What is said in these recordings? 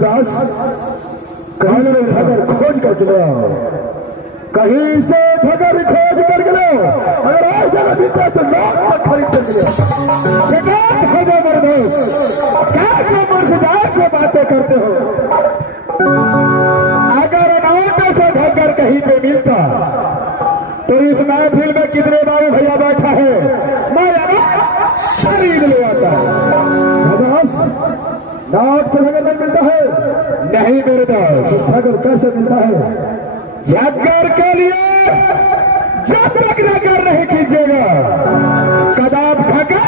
दास कहीं से उठाकर खोज करके ले आओ, कहीं से उठाकर खोज करके ले आओ। अगर ऐसा न मिलता तो लोग से खरीद करके ले आओ। कैसे मूर्खदार से बातें करते हो? अगर नौट से धक्कर कहीं पे मिलता तो इस महफिल में कितने बाबू भैया बैठा है, मैं खरीद ले आता। नोट से झगड़ नहीं मिलता है? नहीं मेरे दोस्त, झगड़ कैसे मिलता है? झगड़ के लिए जब तक नगर नहीं कीजिएगा कदम ठगा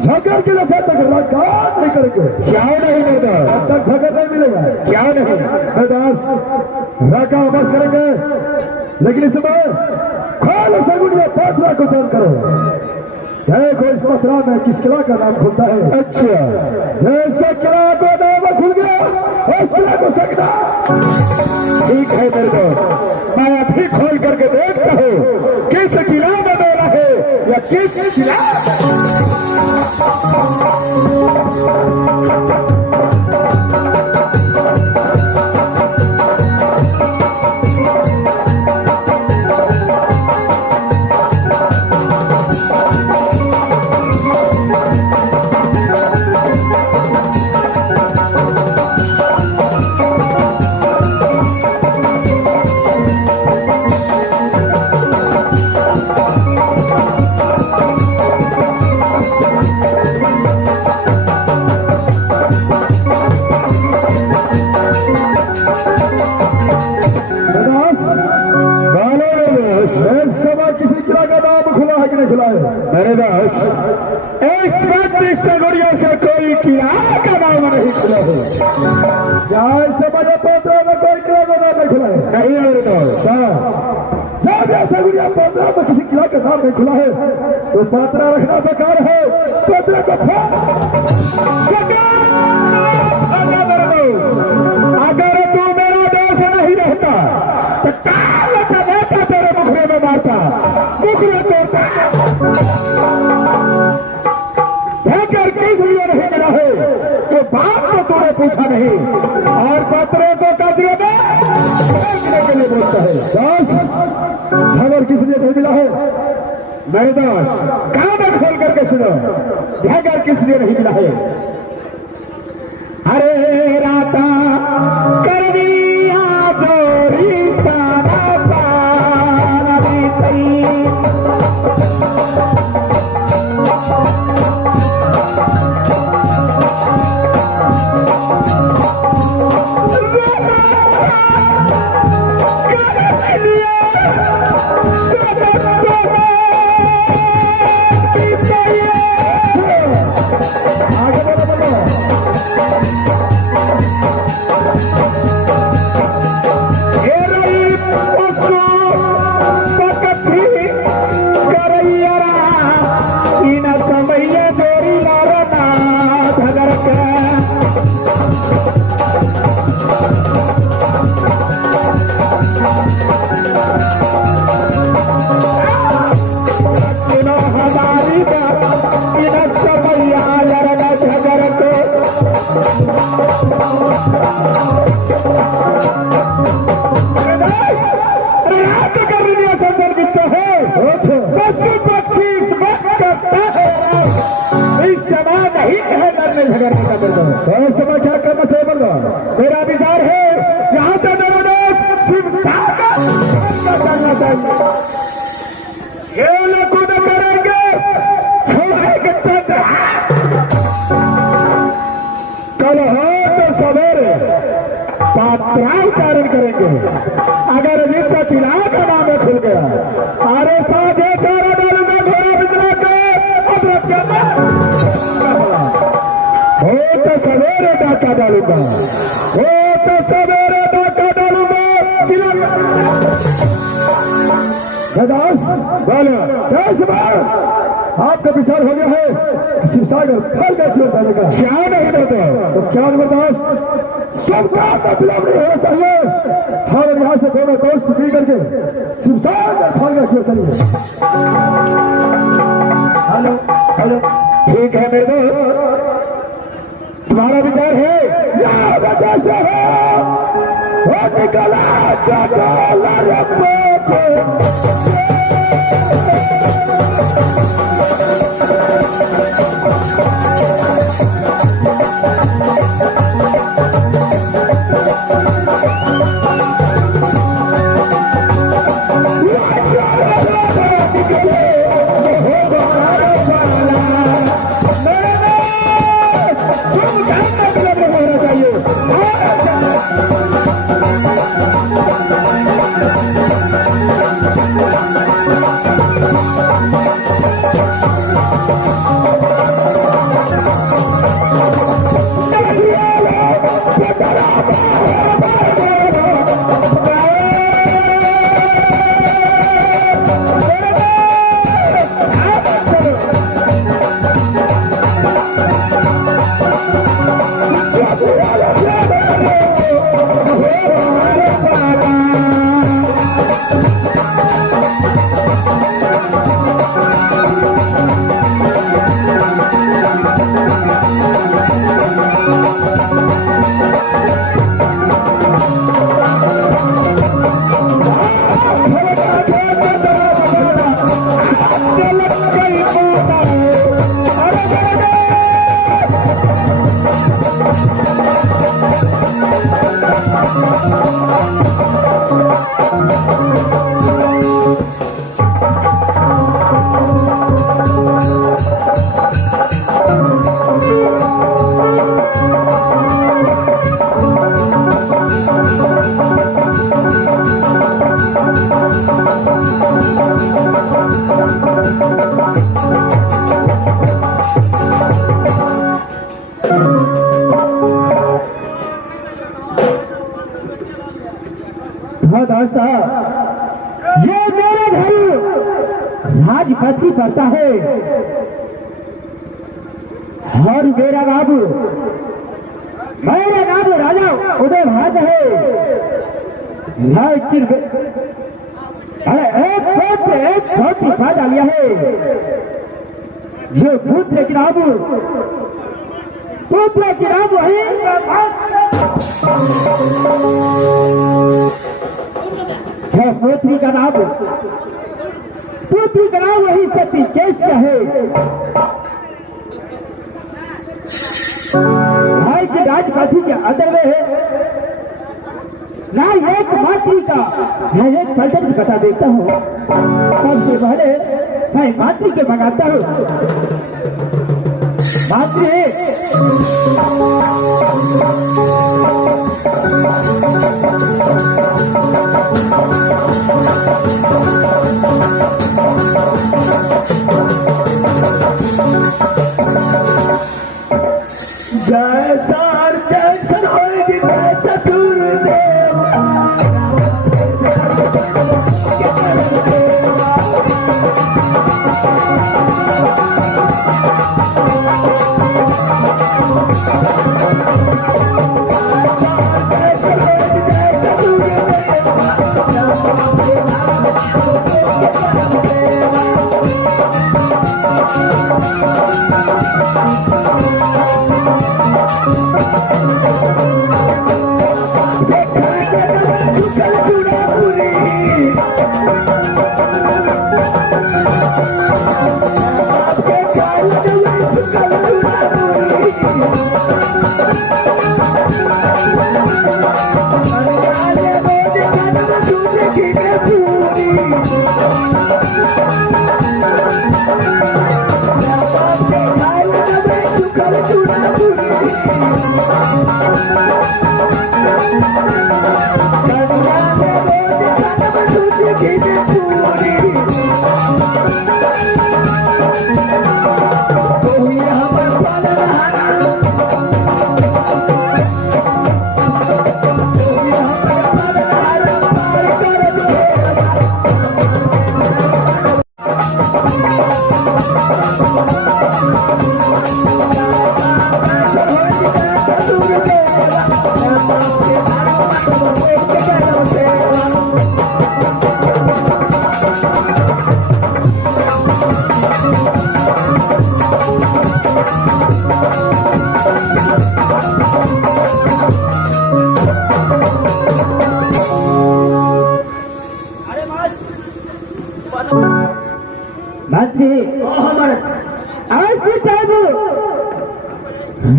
झगड़ के लिए जब तक लगान नहीं करेंगे क्या नहीं मिलता, तब तक झगड़ नहीं मिलेगा। क्या नहीं दास राका बस करेंगे, लेकिन इस समय खोल सगुनिया पत्रा को जान करो। देखो इस पत्रा में किस किला का नाम खुलता है। अच्छा, जैसे किला को नाम खुल गया उस किला को सकना ठीक है मेरे दोस्त, मैं अभी खोल करके देखता हूँ किस किला में देना है या किस किला। मेरे दोस्त इस वक्त इस सगुड़ियों से कोई किला का नाम नहीं खुला है। क्या इससे बड़े पोतरा में कोई किला का नाम नहीं खुला है? नहीं मेरे दोस्त, जब यह सगुड़िया पोतरा में किसी किला का नाम नहीं खुला है तो पोतरा रखना बेकार है। पोतरा को अगर तू मेरा दोस्त नहीं रहता तो काल चलेगा तेरे मुखरे में मारता, मुखरे तोड़ता। झगड़ किस लिए नहीं मिला है तो बात तो तूने पूछा नहीं, और पत्रों को कचरे में फेंकने के लिए बोलता है। झगड़ किस लिए नहीं मिला है मेरे दोस्त, कान खोल करके सुनो, झगड़ किस लिए नहीं मिला है। अरे राता करनिया डोरी साना साना बीती, समय क्या करना चाहिए बंदा? मेरा विचार है यहाँ से मेरा दोस्त शिव चलना चाहिए। ये लोग न करेंगे छोड़ेंगे चंद्र कल हो तो सवेरे पात्रा उच्चारण करेंगे। अगर जिस किला का नाम खुल गया अरे साझे चारा डालूंगा घोड़ा बिजला के अदरक के हो तो सवेरे डाका डालूंगा, हो तो सवेरे डाका डालूंगा किला। बोलो आपका विचार हो गया है शिवसागर फल का क्यों जाने का? क्या नहीं देते तो क्या दास, सब काम का विलंब नहीं होना चाहिए। हम यहाँ से दोनों दोस्त पी करके शिवसागर फल का क्यों चलिए। हेलो हेलो, ठीक है मेरे दोस्त, हमारा विचार है यह वजह से है वो निकला जगोला दोस्तों ये मेरे घर राजपथी पड़ता है और मेरा बाबू राजा उदय भाग है लेकिन एक छोटी बात डालिया है जो पुत्र की बाबू वही पुत्री का नाम वही सती कैसे है भाई के राजपाथी के अंदर में है ना एक मातृ का मैं एक पलटन बता देता हूँ सबसे पहले मैं मातृ के मंगाता हूँ मातृ जैसन होगी वैसा सूरदेव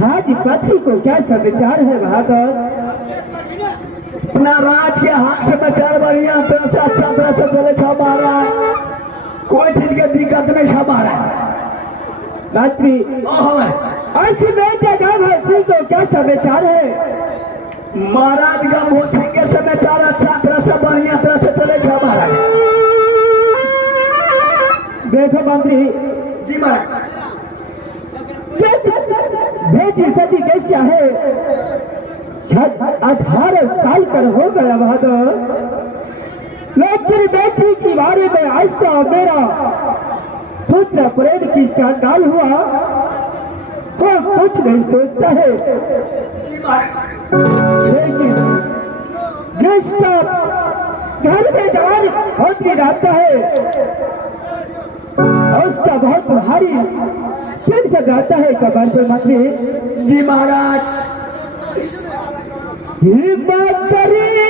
राज पथी को क्या समाचार है बहादुर? अपना राज के हाथ से समाचार बढ़िया तरह से अच्छा तरह से चले छा महाराज, कोई चीज के दिक्कत नहीं छा महाराज। रात्रि ऐसे बेटे गाँव सिंह को क्या समाचार है? महाराज गाँव सिंह के समाचार अच्छा तरह से बढ़िया तरह से चले छा महाराज। देखो मंत्री जी महाराज, बेटी सती कैसी है? 18 साल का हो गया बहादुर, लेकिन बेटी के बारे में ऐसा मेरा पुत्र प्रेम की चांडाल हुआ तो कुछ नहीं सोचता है। लेकिन जिसका घर में जवान होती रहता है उसका बहुत भारी सिर से जाता है कबर पे मंत्री। जी महाराज, हिम्मत करिए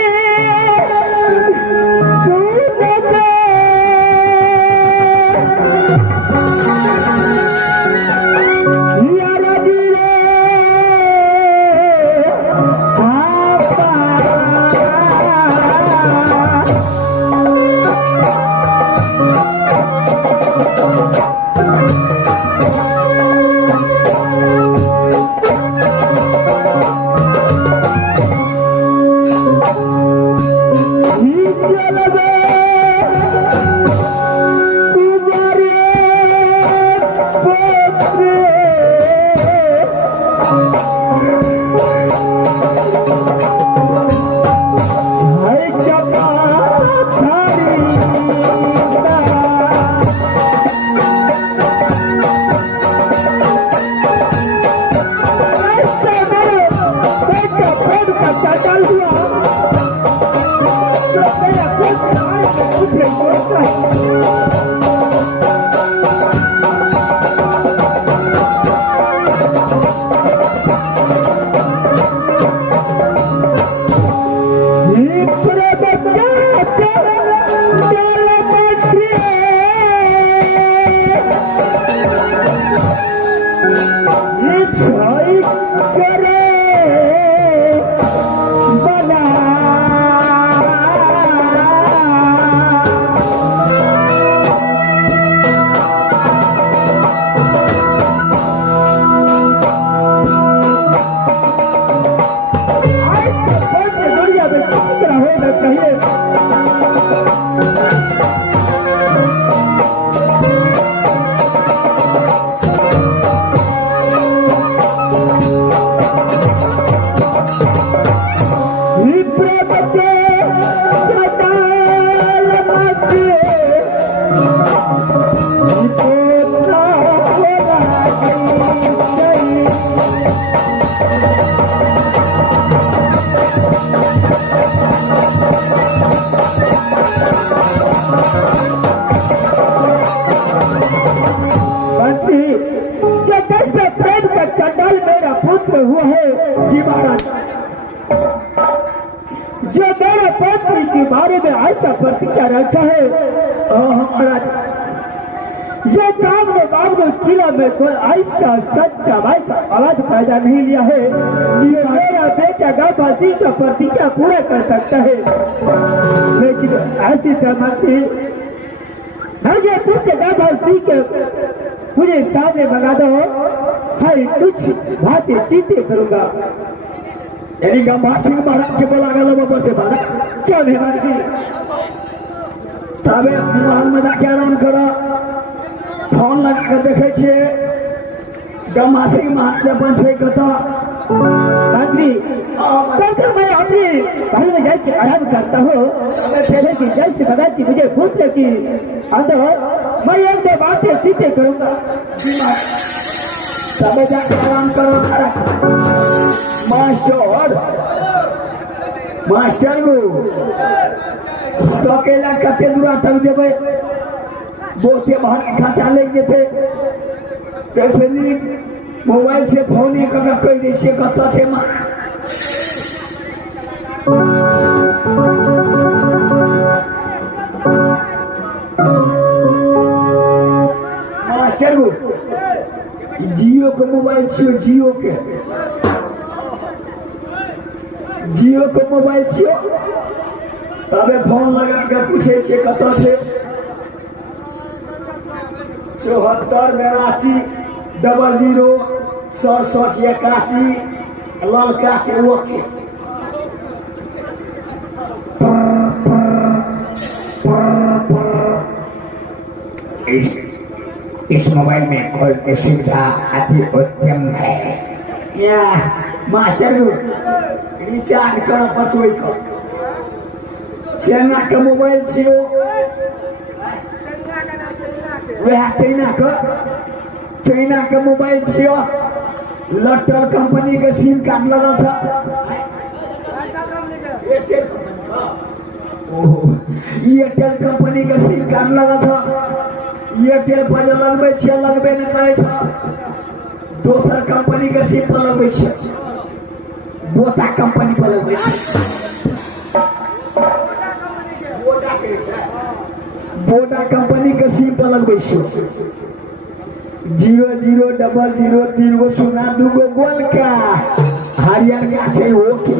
हुआ है। जी महाराज, जो मेरे पत्नी के बारे में ऐसा प्रतिज्ञा रखा है महाराज, ये काम में बाबू किला में कोई ऐसा सच्चा भाई का आवाज पैदा नहीं लिया है जो मेरा बेटा गांधी का प्रतिज्ञा पूरा कर सकता है। लेकिन ऐसी धमकी मुझे पुत्र गांधी के मुझे सामने मंगा दो, भाई कुछ बातें चीते करूंगा। यानी गंभीर सिंह महाराज के बोला गया बोलते महाराज क्यों नहीं मानती? तबे महल में जाके आराम करो, फोन लगा कर देखे छे गंभीर सिंह महाराज के बन छे कतो मंत्री तब मैं अपने महल में जाके आराम करता हूँ। पहले की जैसे बता कि मुझे पुत्र की अंदर मैं एक दो बातें चीते करूंगा। तबे जाके आराम करो मास्टर मास्टर को तो अकेला कते दूरा तक जेबे बोते भारी खर्चा ले जेते कैसे नहीं मोबाइल से फोन ही कगा कह दे से कत छे मास्टर को जियो के मोबाइल छियो, जियो के मोबाइल छियो। तबे फोन लगा के पूछे छे कत से 74 82 00 81 ललका से ओके। इस मोबाइल में कॉल की सुविधा अति उत्तम है। या मास्टर रिचार्ज कर पटोई को चाइना के मोबाइल छियो, वह चाइना के मोबाइल छियो। लॉटल कंपनी के सिम कार्ड लगा था, एयरटेल कंपनी के सिम कार्ड लगा था। एयरटेल पर लगबे छियै, लगबे नहीं करे छ। दोसर कंपनी के सिम पर लगबे छियै, बोटा कंपनी पर लगबे छियै। बोटा कंपनी के सिम पर लगबे छियै। 0000 गो सोना 2 गो गोल का हरियर से ओके।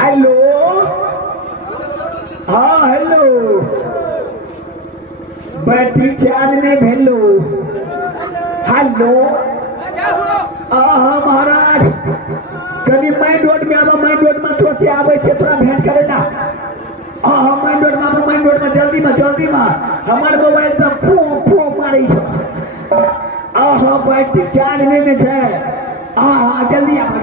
हेलो, हाँ हेलो, बैटरी चार्ज में भेलो। हेलो, हाँ महाराज कभी मेन रोड में आबा, मेन रोड में तुरंत आबे छे तोरा भेंट करे ला। हाँ मेन रोड में आबा, मेन रोड में जल्दी में हमर मोबाइल पे फो मारे छ। हाँ बैटरी चार्ज नहीं छे। हाँ जल्दी आबा।